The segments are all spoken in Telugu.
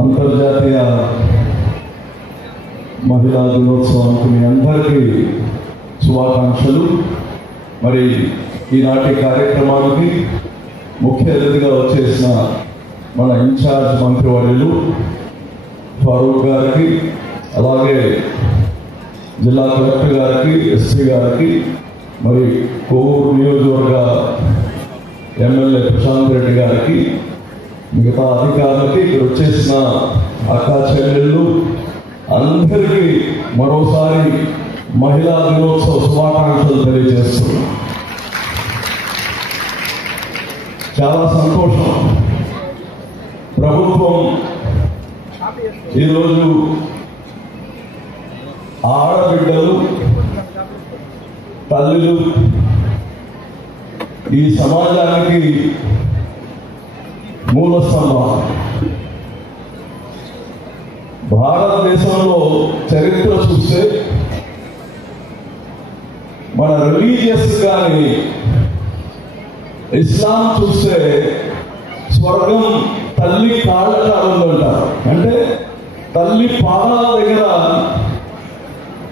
అంతర్జాతీయ మహిళా దినోత్సవానికి మీ అందరికీ శుభాకాంక్షలు. మరి ఈనాటి కార్యక్రమానికి ముఖ్య అతిథిగా వచ్చేసిన మన ఇన్ఛార్జ్ మంత్రివర్యులు ఫారూక్ గారికి, అలాగే జిల్లా కలెక్టర్ గారికి, ఎస్పీ గారికి, మరి కోవూరు నియోజకవర్గ ఎమ్మెల్యే ప్రశాంత్ రెడ్డి గారికి, మిగతా అధికారులకి, ఇక్కడ వచ్చేసిన అక్కా చెల్లెళ్ళు అందరికీ మరోసారి మహిళా దినోత్సవ శుభాకాంక్షలు తెలియజేస్తున్నాం. చాలా సంతోషం. ప్రభుత్వం ఈరోజు ఆడబిడ్డలు, తల్లులు ఈ సమాజానికి మూల స్తంభాలు. భారతదేశంలో చరిత్ర చూస్తే మన రిలీజియస్ కానీ ఇస్లాం చూస్తే స్వర్గం తల్లి కాళ్ళ ఉందంటారు. అంటే తల్లి పాదాల దగ్గర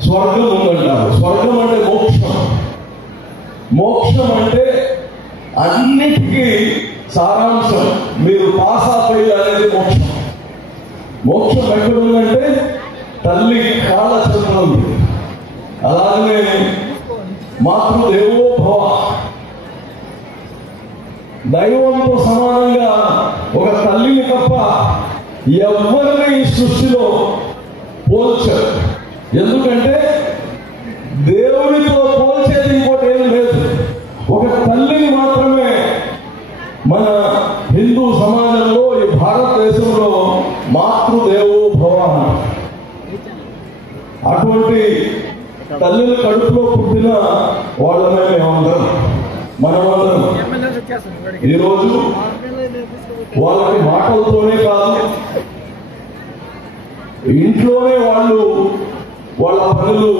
స్వర్గం ఉందంటారు. స్వర్గం అంటే మోక్షం. మోక్షం అంటే అన్నిటికీ సారాంశం. మీరు పాస్ ఆఫ్ అనేది మోక్షం. మోక్షం ఎక్కడుందంటే తల్లి కాళ్ళ చెంత ఉంది. అలాగే మాతృదేవో భవ, దైవంతో సమానంగా ఒక తల్లిని తప్ప ఎవరిని ఈ సృష్టిలో పోల్చారు. ఎందుకంటే దేవుడితో పోల్చేది ఇంకోటి ఏం లేదు. ఒక తల్లిని మాత్రమే మన హిందూ సమాజంలో, ఈ భారతదేశంలో మాతృదేవో భవ. అటువంటి తల్లిని కడుపులో పుట్టిన వాళ్ళమే మేమందరం, మనమందరం. ఈరోజు వాళ్ళకి మాటలతోనే కాదు, ఇంట్లోనే వాళ్ళు వాళ్ళ పనులు,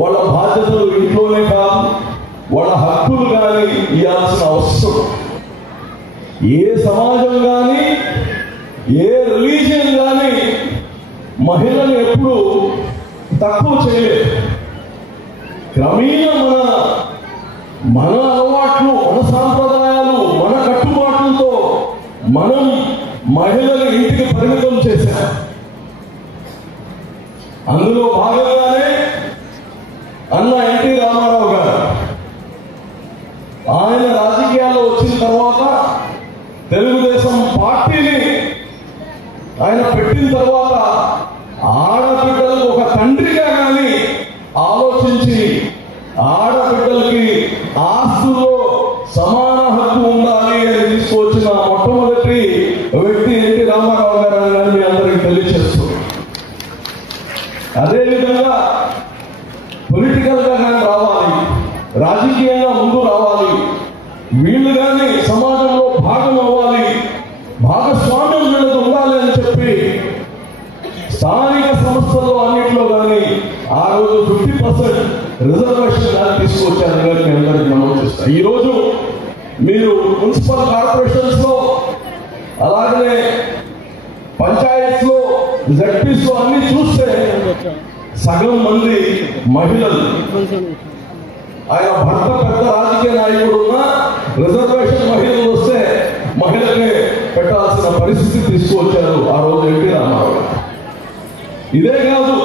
వాళ్ళ బాధ్యతలు ఇంట్లోనే కాదు, వాళ్ళ హక్కులు కానీ ఇవ్వాల్సిన అవసరం. ఏ సమాజం కానీ, ఏ రిలీజియన్ కానీ మహిళలు ఎప్పుడు తక్కువ చేయలేదు. క్రమేణా మన అలవాట్లు, మన సాంప్రదాయాలు, మన కట్టుబాట్లతో మనం మహిళలు ఇంటికి పరిమితం చేశాం. అందులో భాగంగానే అన్న ఎన్టీ రామారావు గారు ఆయన రాజకీయాల్లో వచ్చిన తర్వాత, తెలుగుదేశం పార్టీని ఆయన పెట్టిన తర్వాత, ఆడబిడ్డలకు ఒక తండ్రిగా కానీ ఆలోచించి ఆడబిడ్డలకి ఆస్తుల్లో సమాన హక్కు ఉండాలి అని తీసుకొచ్చిన మొట్టమొదటి వ్యక్తి ఎన్టీ రామారావు గారు అని మీ అందరికీ తెలియజేస్తుంది. అదేవిధంగా పొలిటికల్ గా కానీ రావాలి, రాజకీయంగా ముందు రావాలి, వీళ్ళు కానీ సమాజంలో భాగం అవ్వాలి, భాగస్వామ్యం వీళ్ళకి ఉండాలి అని చెప్పి స్థానిక సంస్థల్లో అన్నింటిలో కానీ ఆ రోజు 50% రిజర్వేషన్ దాన్ని తీసుకొచ్చారు. మీ అందరికీ మనం చేస్తాం. ఈరోజు మీరు మున్సిపల్ కార్పొరేషన్స్ లో, అలాగే పంచాయత్ లో, జడ్పీస్ లో అన్ని చూస్తే సగం మంది మహిళలు. ఆయన భర్త పెద్ద రాజకీయ నాయకుడు ఉన్నా రిజర్వేషన్ మహిళలు వస్తే మహిళలకే పెట్టాల్సిన పరిస్థితి తీసుకువచ్చారు ఆ రోజు ఎన్టీ రామారావు. ఇదే కాదు,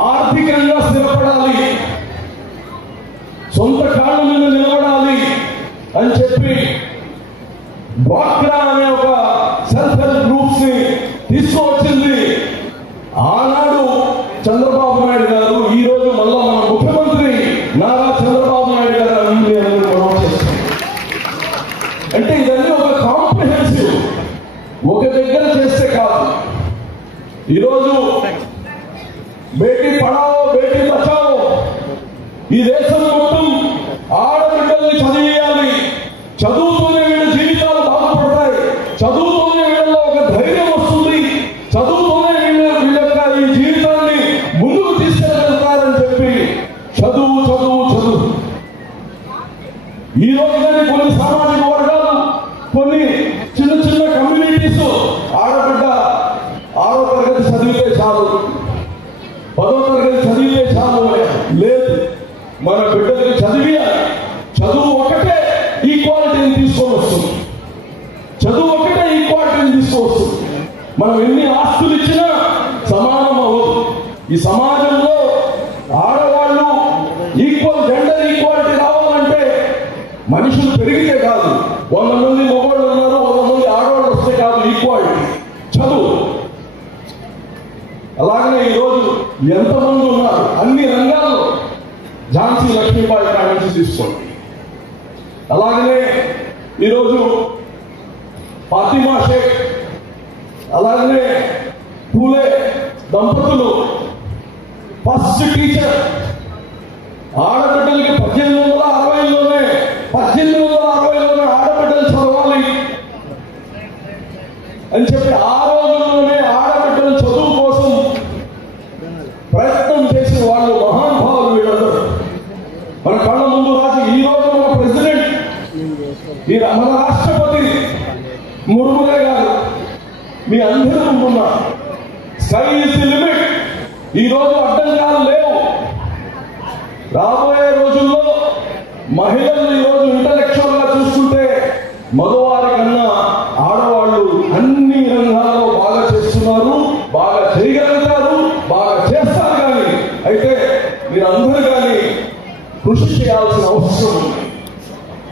ఆర్థికంగా స్థిరపడాలి, సొంత కాళ్ళ మీద నిలబడాలి అని చెప్పి డ్వాక్రా అనే ఒక సెల్ఫ్ హెల్ప్ గ్రూప్స్ ని తీసుకువచ్చింది ఆనాడు చంద్రబాబు నాయుడు గారు. ఈ రోజు మళ్ళా మన ముఖ్యమంత్రి నారా చంద్రబాబు నాయుడు గారు అనౌన్స్ చేస్తారు. అంటే ఇదన్నీ ఒక కాంప్రిహెన్సివ్, ఒక దగ్గర చేస్తే కాదు. ఈరోజు బేటీ పడావో బేటీ బచావో, ఈ దేశం మొత్తం ఆడబిడ్డల్ని చదివేయాలి. చదువుతూనే వీళ్ళ జీవితాలు బాగుపడతాయి, చదువుతూనే వీళ్ళలో ఒక ధైర్యం వస్తుంది, చదువుతూనే వీళ్ళ యొక్క ఈ జీవితాన్ని ముందుకు తీసుకెళ్తారని చెప్పి చదువు చదువు చదువు. ఈ రోజు కానీ కొన్ని సామాజిక వర్గాలు, కొన్ని చిన్న చిన్న కమ్యూనిటీస్ ఆడబిడ్డ తీసుకొస్తుంది. మనం ఎన్ని ఆస్తులు ఇచ్చినా సమానం అవ్వదు. ఈ సమాజంలో ఆడవాళ్ళు ఈక్వల్ జెండర్ ఈక్వాలిటీ రావాలంటే మనుషులు పెరిగితే కాదు, 100 మంది మగవాళ్ళు ఉన్నారు, 100 మంది ఆడవాళ్ళు వస్తే కాదు ఈక్వాలిటీ. చదువు అలాగనే ఈరోజు ఎంతమంది ఉన్నారు అన్ని రంగాల్లో. ఝాన్సీ లక్ష్మీబాయి కాడి నుంచి తీసుకోండి. అలాగనే ఈరోజు ఫాతిమా షేక్, అలాగనే పూలే దంపతులు ఫస్ట్ టీచర్. ఆడబిడ్డలకి 1860లోనే ఆడబిడ్డలు చదవాలి అని చెప్పి ఆ రోజుల్లోనే ఆడబిడ్డల చదువు కోసం ప్రయత్నం చేసిన వాళ్ళు మహానుభావులు వీళ్ళందరూ. మన కళ్ళ ముందు రాసి ఈ రోజు మన ప్రెసిడెంట్, మన రాష్ట్రపతి ముర్మురే గారు మీ అందరూ ముందున్నారు. Sky is the limit. ఈ రోజు అడ్డంకాలు లేవు. రాబోయే రోజుల్లో మహిళలు ఈరోజు ఇంటలెక్చువల్ గా చూసుకుంటే మగవారి కన్నా ఆడవాళ్ళు అన్ని రంగాల్లో బాగా చేస్తున్నారు, బాగా చేయగలుగుతారు, బాగా చేస్తారు. కానీ అయితే మీరందరూ కానీ కృషి చేయాల్సిన అవసరం ఉంది.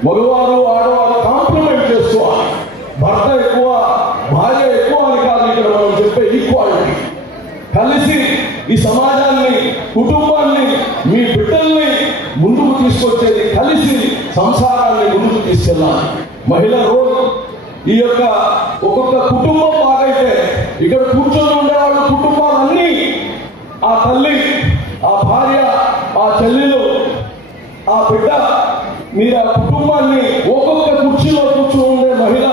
మగవారు ఆడవారు కాంప్లిమెంట్ చేసుకోవాలి. భర్త ఎక్కువ భార్య ఎక్కువ అని కాదు ఇక్కడ మనం చెప్పే ఈక్వాలిటీ. కలిసి ఈ సమాజాన్ని, కుటుంబాన్ని, మీ బిడ్డల్ని ముందుకు తీసుకొచ్చేది కలిసి సంసారాన్ని ముందుకు తీసుకెళ్ళాలి. మహిళ రోల్ ఈ యొక్క ఒక్కొక్క కుటుంబం బాగైతే ఇక్కడ కూర్చొని ఉండేవాళ్ళు కుటుంబాలన్నీ, ఆ తల్లి, ఆ భార్య, ఆ చెల్లెలు, ఆ బిడ్డ, మీరు ఆ కుటుంబాన్ని ఒక్కొక్క కుర్చీలో కూర్చొని ఉండే మహిళ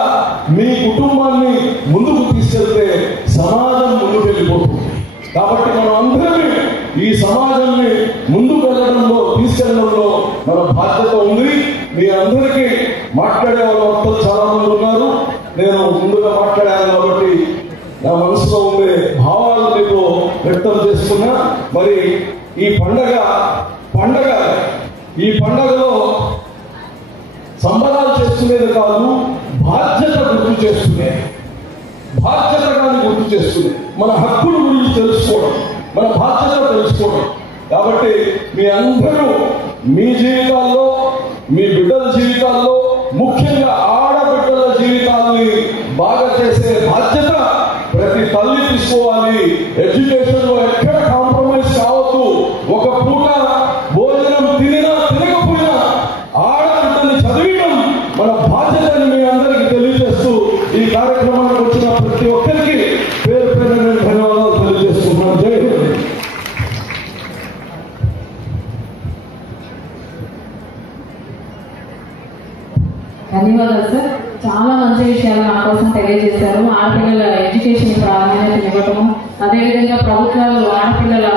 మీ కుటుంబాన్ని ముందుకు తీసుకెళ్తే సమాజం ముందుకు వెళ్ళిపోతుంది. కాబట్టి మనం అందరినీ ఈ సమాజాన్ని ముందుకు వెళ్ళడంలో, తీసుకెళ్లడంలో మన బాధ్యత ఉంది. మీ అందరికీ మాట్లాడే వాళ్ళు చాలా మంది ఉన్నారు. నేను ముందుగా మాట్లాడాను కాబట్టి నా మనసులో ఉండే భావాలు మీకు వ్యక్తం చేసుకున్నా. మరి ఈ పండగలో సంబరాలు చేసుకునేది కాదు, బాధ్యత గుర్తు చేసుకునేది. బాధ్యతగాన్ని గుర్తు చేసుకునే మన హక్కుల గురించి తెలుసుకోవడం, మన బాధ్యత తెలుసుకోవడం. కాబట్టి మీ అందరూ మీ జీవితాల్లో, మీ బిడ్డల జీవితాల్లో, ముఖ్యంగా ఆడబిడ్డల జీవితాన్ని బాగా చేసే బాధ్యత ప్రతి తల్లి తీసుకోవాలి. ఎడ్యుకేషన్ లో ఎక్కడ కాంప్రమైజ్ కావద్దు. ఒక పూట భోజనం తినినా తినకపోయినా ఆడబిడ్డని చదివడం మన బాధ్యతని మీ అందరికీ తెలియజేస్తూ ఈ కార్యక్రమానికి వచ్చిన ప్రతి ఒక్కరికి పేరు పేరు నేను ధన్యవాదాలు తెలియజేస్తున్నాను. జై హింద్. ధన్యవాదాలు సార్. చాలా మంచి విషయాలు నా కోసం తెలియజేశారు. ఆడపిల్లల ఎడ్యుకేషన్ ప్రాధాన్యత ఇవ్వటము, అదేవిధంగా ప్రభుత్వాలు ఆడపిల్లల